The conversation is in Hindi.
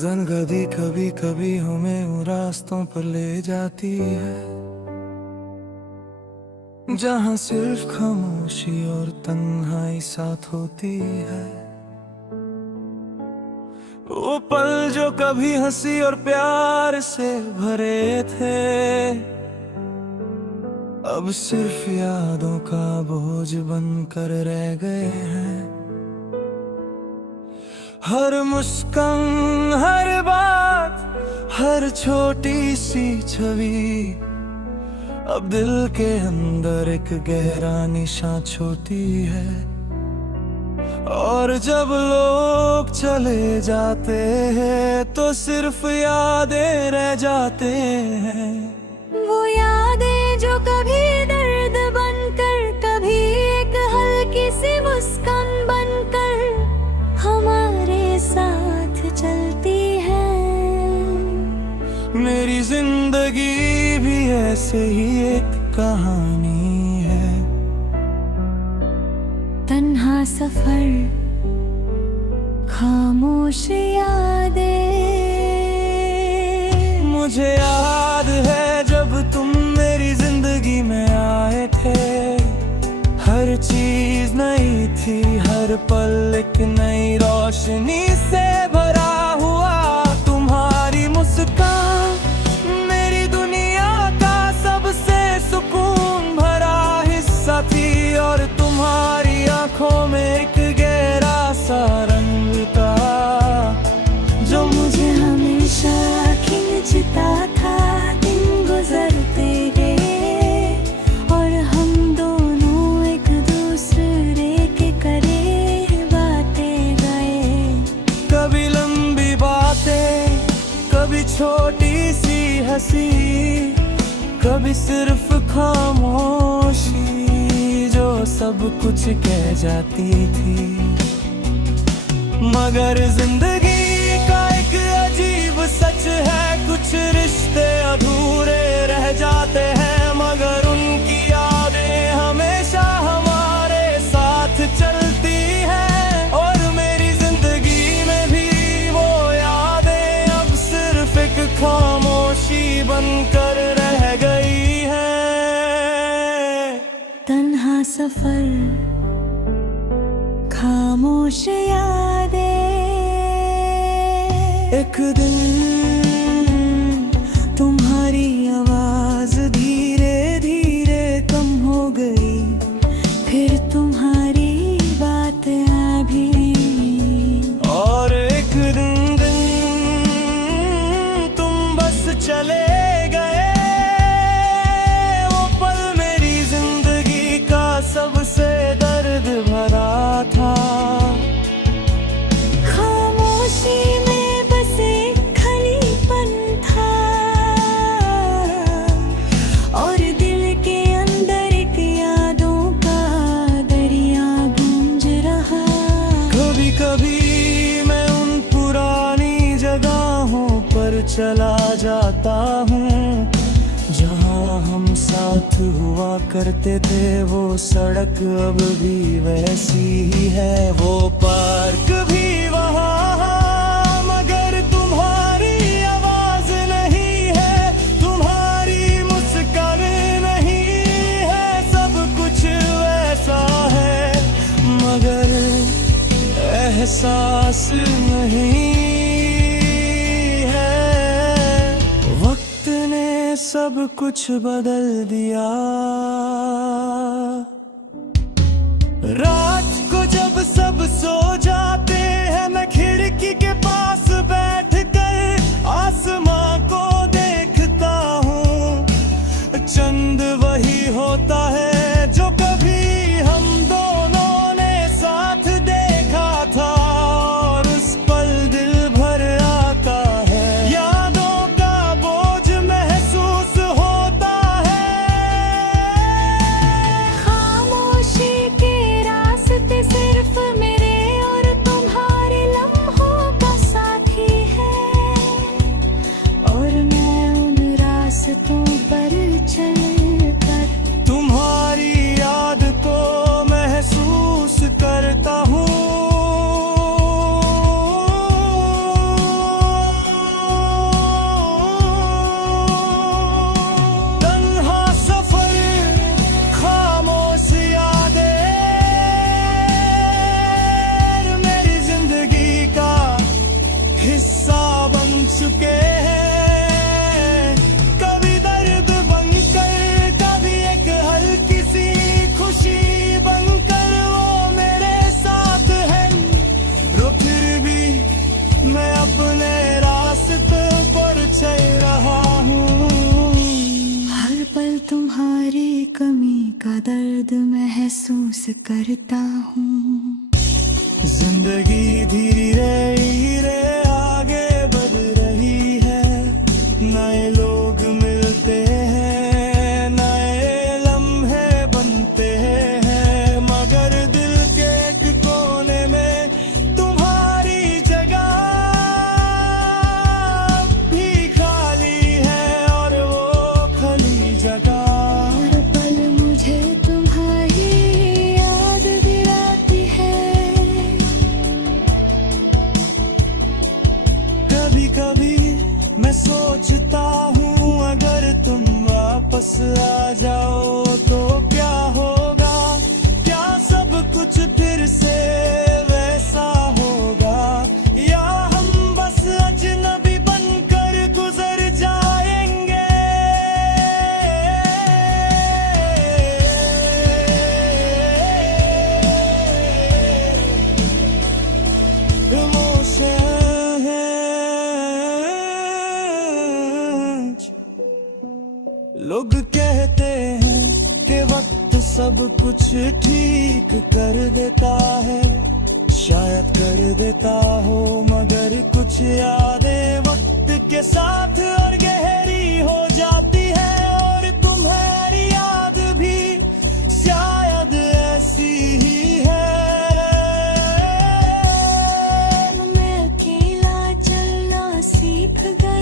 जनगदी कभी कभी हमें उन रास्तों पर ले जाती है जहाँ सिर्फ खामोशी और तन्हाई साथ होती है। वो पल जो कभी हंसी और प्यार से भरे थे, अब सिर्फ यादों का बोझ बनकर रह गए हैं। हर मुस्कान, हर बात, हर छोटी सी छवि अब दिल के अंदर एक गहरा निशान छोड़ती है। और जब लोग चले जाते हैं तो सिर्फ यादें रह जाते हैं। वो यादें जो कभी दर्द बनकर, कभी एक हल्की सी मुस्कान बनकर हमारे साथ चलती है। मेरी जिंदगी भी ऐसे ही एक कहानी है, तन्हा सफर, खामोश यादें। मुझे याद है जब तुम मेरी जिंदगी में आए थे, हर चीज नई थी, हर पल एक नई रोशनी से भरा हुआ। तुम्हारी मुस्कान मेरी दुनिया का सबसे सुकून भरा हिस्सा थी, और तुम्हारी आंखों में एक गहरा सा रंग था जो मुझे हमेशा खींचता था। दिन गुजरते गए और हम दोनों एक दूसरे के करीब आते गए। कभी लंबी बातें, कभी छोटी सी हंसी, कभी सिर्फ खामोशी जो सब कुछ कह जाती थी। मगर जिंदगी का एक अजीब सच है, कुछ रिश्ते अधूरे रह जाते हैं, मगर उनकी यादें हमेशा हमारे साथ चलती हैं। और मेरी जिंदगी में भी वो यादें अब सिर्फ एक खामोशी बनकर रह गई हैं। तन्हा सफर, खामोश यादें। एक दिन तुम्हारी आवाज धीरे धीरे कम हो गई, फिर तुम्हारी बात भी। और एक दिन तुम बस चले गए। वो पल मेरी जिंदगी का सबसे दर्द भरा था। खामोशी में बस एक खालीपन था, और दिल के अंदर एक यादों का दरिया गूंज रहा। कभी कभी मैं उन पुरानी जगहों पर चला जाता हूँ जहाँ हम साथ हुआ करते थे। वो सड़क अब भी वैसी ही है, वो पार्क भी वहाँ, मगर तुम्हारी आवाज नहीं है, तुम्हारी मुस्कान नहीं है। सब कुछ वैसा है मगर एहसास नहीं है। वक्त ने सब कुछ बदल दिया। रात को जब सब सो जाते हैं, मैं खिड़की के पास बैठकर आसमां को देखता हूँ। चंद वही होता है जो कभी हम दोनों ने साथ देखा था, और उस पल दिल भर आता है। यादों का बोझ महसूस होता है, हर कमी का दर्द महसूस करता हूँ। जिंदगी धीरे धीरे आगे बढ़ रही है, नए लोग मिलते हैं, नए लम्हे बनते हैं, मगर दिल के एक कोने में तुम्हारी जगह भी खाली है, और वो खाली जगह हर पल मुझे तुम्हारी याद दिलाती है। कभी कभी मैं सोचता हूँ अगर तुम वापस आ जाओ तो क्या होगा, क्या सब कुछ फिर से वैसा होगा, या हम बस अजनबी बनकर गुजर जाएंगे। लोग कहते हैं कि वक्त सब कुछ ठीक कर देता है, शायद कर देता हो, मगर कुछ यादें वक्त के साथ और गहरी हो जाती है, और तुम्हारी याद भी शायद ऐसी ही है। मैं अकेला चलना सीख गया